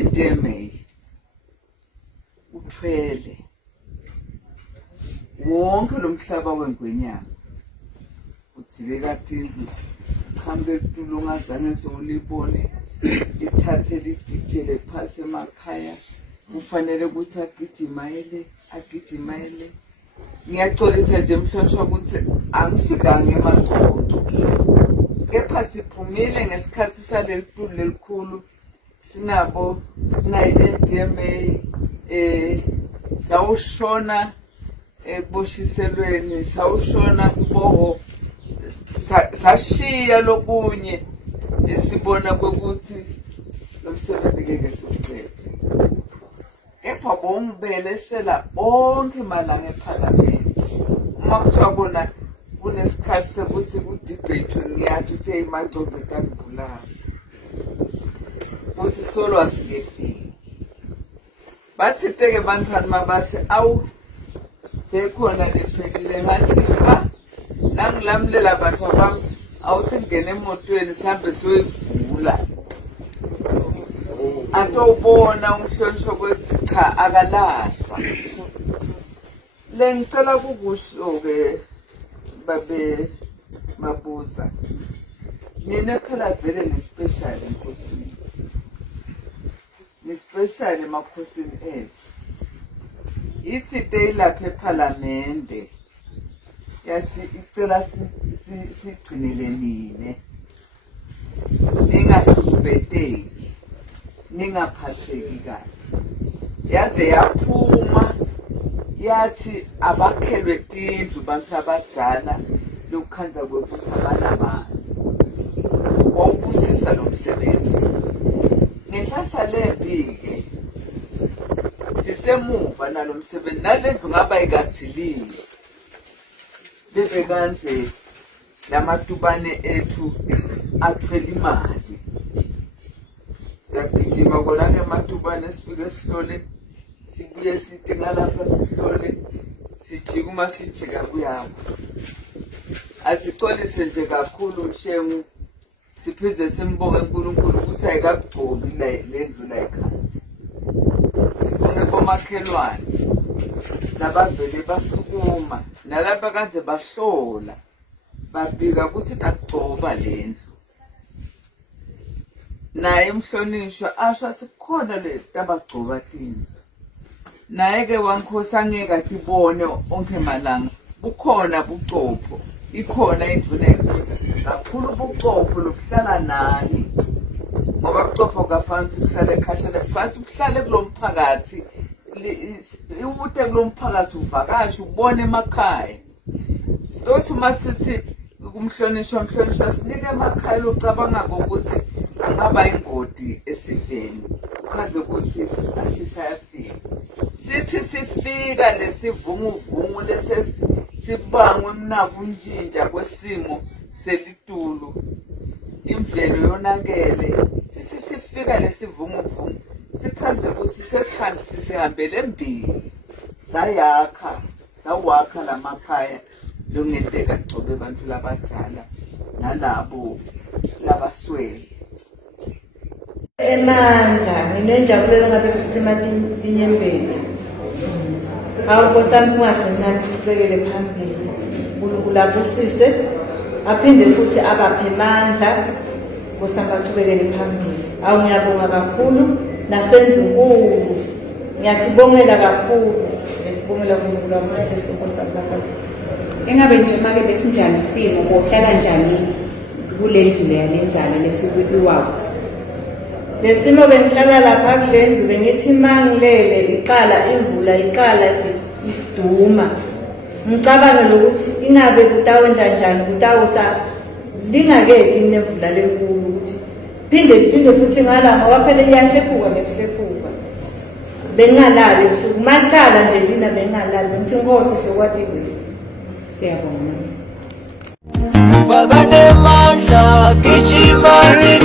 NDMA uthwele wonke lo mhlaba wengwenyama uthile kaTindlu chambe kulo ngazange solibone ithathe lijikele phasi emakhaya kufanele ukuthi agijimayele ngiyaxolisa nje mhlonishwa ukuthi angifika ngemaqoqo kepha siphumile ngesikhathi saleli tulo lelikhulu sinabo sinayi-NDMA sawushona ekuboshiselweni sawushona kuboho sashiya lokunye esibona ukuthi lo msebenzi ngeke siwucethe kepha bongibele sela onke malanga eParliament uma kuthiwa bona kunesikhathi sokuthi ku-debate ngiyathi seyimaqoqo etakubulala ukuthi solo asikefiki bathi-ke bantwana mabathi awu sekhona lesifikile ngathi nangilamulela abantu abami awuthi ngene emotweni sihambe siyoyivula atobona umhlonishwa kwethi cha akalahlwa le ngicela kukusho-ke babe Mabuza mina phela vele nespecial enkosini nespecial emakhosini ethu ithi deyilapha eParliamente yathi icela sigcinele nine ningahlubeteki ningaphatheki kahle yaze yaphuma yathi abakhelwe tindlu bantu abadala lokukhanza kwekuthi abanamali wawubusisa lo msebenzi ngehlahla lembi-ke sisemuva nalo msebenzi nalendlu ngaba ikathiliwe bebekanje lamatubane ethu athwele imali siyagijima kona ngematubane sifike sihlole sibuye sithi ngalapha sihlole sijika uma sijika kuyapha asixolise nje kakhulu mshengu siphinde simbonge uNkulunkulu ukuthi ayikagcobi lendlu la ekhansi sibonge bomakhelwane nabavele basukuma nalapha kanje bahlola babika ukuthi kagcoba lendlu naye umhlonishwa asho athi kukhona le tabagcoba tindlu naye-ke wankhosi angeke atibone onke malanga bukhona bucopho ikhona indlu nekhoza kakhulu bucopho lokuhlala nani ngoba bucopho kafansi kuhlala ekhashana kufansi kuhlale kulo mphakathi iwute kulo mphakathi uvakashe ubone emakhaya sizothi uma sithi kumhlonishwa sinike emakhaya locabanga ukuthi angaba ingodi esiveni ukhaze ukuthi ashisha yafika sithi sifika lesivunguvungu lesibangwe emnaku njinja kwesimo selitulu imvelo yonakele sithi sifika lesivunguvungu sikhanze ukuthi sesihambele embili sawakha lamakhaya longenteka gcobe abantu labadala nalabo labaswele emandla nginenjabulo ngabe ngicima tinyembezi awukosami ungagcinani uqhubekele phambili uNkulunkulu abusise aphinde futhi abaphe amandla nkosami baqhubekele phambili awu ngiyabonga kakhulu nasendlunkulu ngiyakubongela kakhulu ngikubongela uNkulunkulu abusise nkosami baqhubekele engabe nje make besinjani isimo bohlala njani kule ndlu yalenzala lesikuyiwayo lesimo bengihlala lapha kulendlu bengithi mangilele iqala imvula iqala iduma ngicabanga lokuthi ingabe kutawenda njani kutawusa lingakethi nemvula lenkulu ukuthi phinde futhi ngalama waphela iyahlephuka nekuhlephuka bengalali usuku macala nje lina bengalali bengithi inkosi sokwati kwethu siyabonga Vakane mandla gijimani